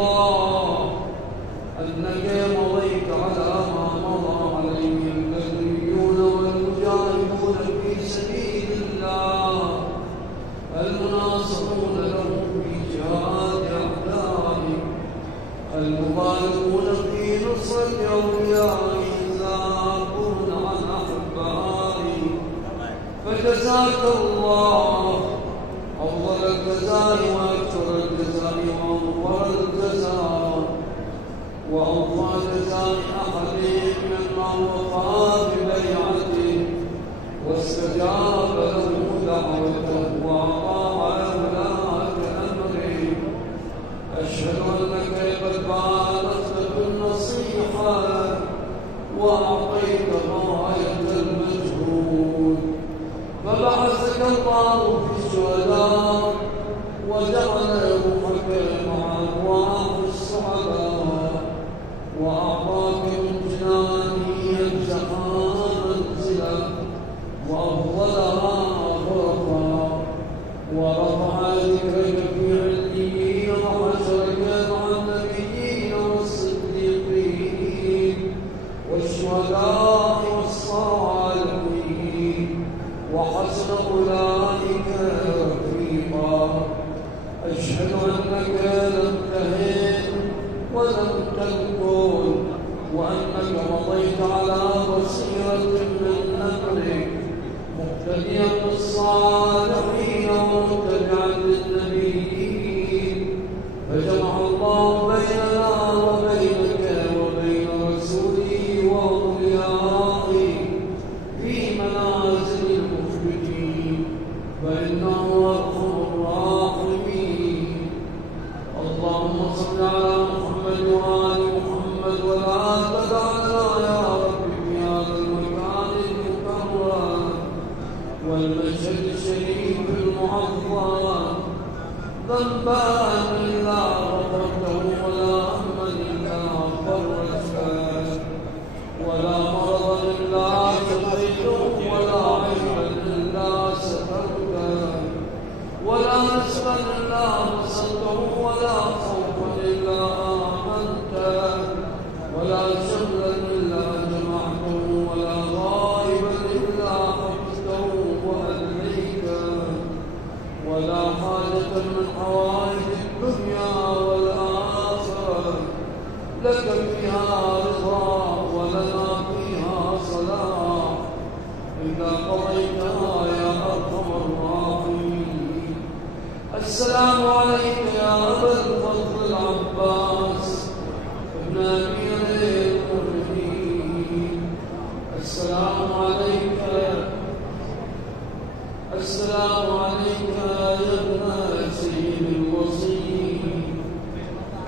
الله أنك مضيت على ما مضى عليه البدريون والمجاهدون في سبيل الله المناصرون لهم في جهاد أعدائهم المبالغون في نصرة أوليائهم الذاكرون عن أحبائهم فجزاك الله أفضل الجزاء وأكثر الجزاء وأوفر الجزاء وأوفى جزاء أحدهم مما وفى ببيعته واستجاب له دعوته وأطاع ولاة أمره. أشهد أنك قد بالغت في النصيحة وأعطيت غاية المجهود فبعثك الله في الشهداء وجعل روحك مع أرواح الصعداء وأعطاك من جنانه أجزاء منزلا وأفضلها غرفا ورفع ذكرك في عليين وحشرك مع النبيين والصديقين والشهداء والصالحين وحسن أولئك رفيقا. أشهد أنك لم تهن ولم تنكر وأنك مضيت على بصيرة من أمرك مقتديا بالصالحين ومتبعا للنبيين فجمع الله بيننا وبينك وبين رسوله وأوليائه في منازل المخبتين فإنه أرحم الراحمين. اللهم صل على محمد وآل محمد ولا تدع لنا يا رب في هذا المكان المكرم والمشهد الشريف المعظم ذنبا إلا غفرته ولا هما إلا فرجته ولا مرضا إلا شفيته ولا عيبا إلا سترته ولا نسبا إلا بسطته ولا خوفا إلا آمنته ولا شغلا إلا جمعته ولا غائبا إلا حفظته وأدريته ولا حاجة من حوائج الدنيا والآخرة لك فيها رضا ولنا فيها صلاح إذا قضيتها يا أرحم الراحمين. السلام عليك يا أبا الفضل العباس ابن أمير المؤمنين. السلام عليك يا ابن سيد الوصيين.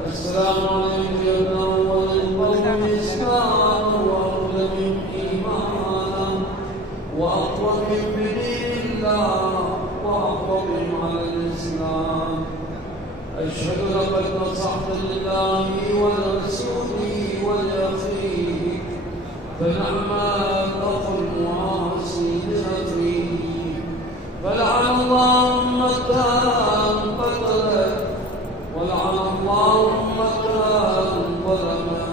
السلام عليك يا ابن أول القوم إسلاما وأقدم إيمانا وأقوم بدين الله وأحفظهم على الإسلام. أشهد لقد نصحت لله ولرسوله ولأخيك فنعم الأخ المعاصي لأخيه فلعن الله من قتله ولعن الله من ظلمه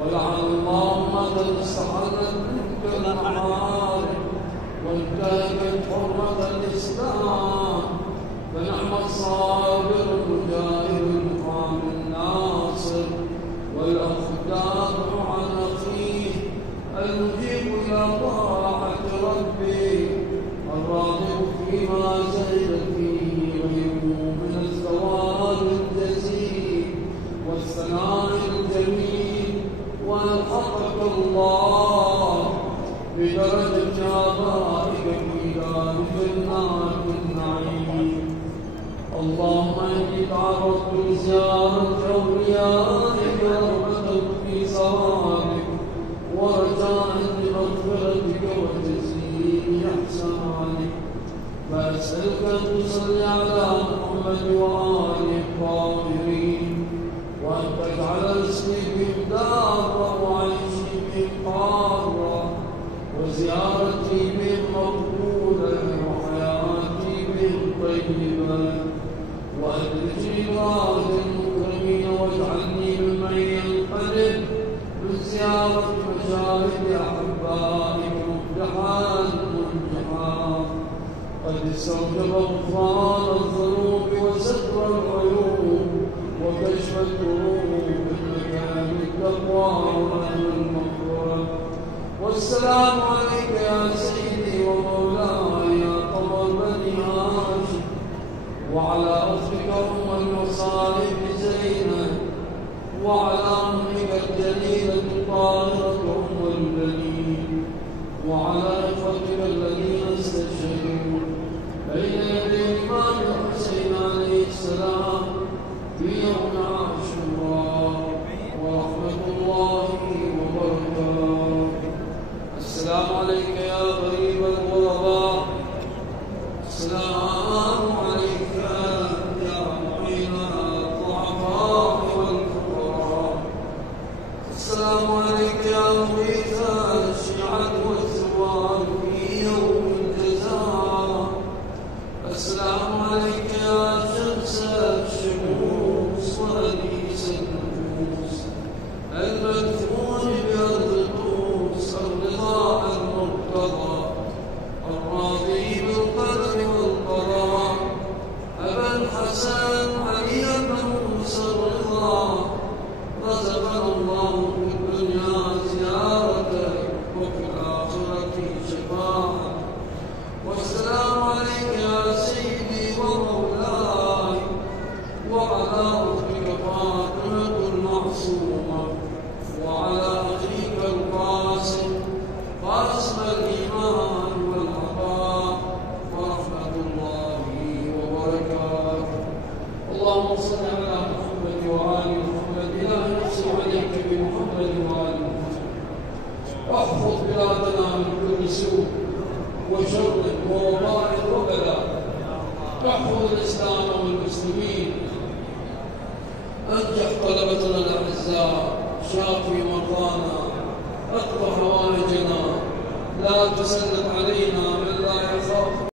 ولعن الله من استحلت منك المحارم وانتهكت حرمة الإسلام فنعم الصابر المجاهد المقام الناصر والأخ الدافع عن أخيه المجيب إلى طاعة ربه الراغب فيما زهد فيه غيره من الثواب الجزيل والثناء الجميل وألحقك الله بدرجة آبائك في دار جنات النعيم. اللهم إني تعرضت لزيارة أوليائك رغبة في صوابك ورجاء لمغفرتك وتسليم إحسانك فأسألك أن تصلي على محمد وآله الطاهرين وأن تجعل رزقي بهم دارا وعيشي بهم قارا وزيارتي بهم مقبولة وحياتي بهم طيبة وأدرجني راز المكرمين واستوجب غفران الذنوب وستر العيوب وكشف الكروب إنك أهل التقوى وأهل المغفرة. والسلام عليك يا سيدي ومولاي يا قمر بني هاشم، وعلى أختك أم المصائب زينب، وعلى أمك الجليلة الطاهرة أم البنين، وعلى إخوتك الذين استشهدوا بين يدي الإمام الحسين عليه السلام في يوم عاشوراء، ورحمة الله وبركاته. السلام عليك يا غريب الغرباء، السلام عليك يا معين الضعفاء والفقراء، السلام عليك يا مغيث الشيعة والثوار في يوم الجزاء، السلام عليك يا شمس الشموس وأنيس النفوس المدفون بأرض القدس، الرضا المرتضى الراضي بالقدر والقضاء، أبا الحسن علي بن موسى الرضا، رزقنا الله في الدنيا زيارتك وفي الآخرة شفاعتك. والسلام عليك يا سيدي ومولاي، وعلى أختك فاطمة المعصومة، وعلى أخيك القاسم قاسم الإيمان والعطاء، ورحمة الله وبركاته. اللهم صل على محمد وآل محمد، إله نفسي عليك بمحمد وآل محمد، واحفظ بلادنا من كل سوء وشر ووباء وبلاء، واحفظ الإسلام والمسلمين، أنجح طلبتنا الأعزاء، شافي مرضانا، اقض حوائجنا، لا تسلط علينا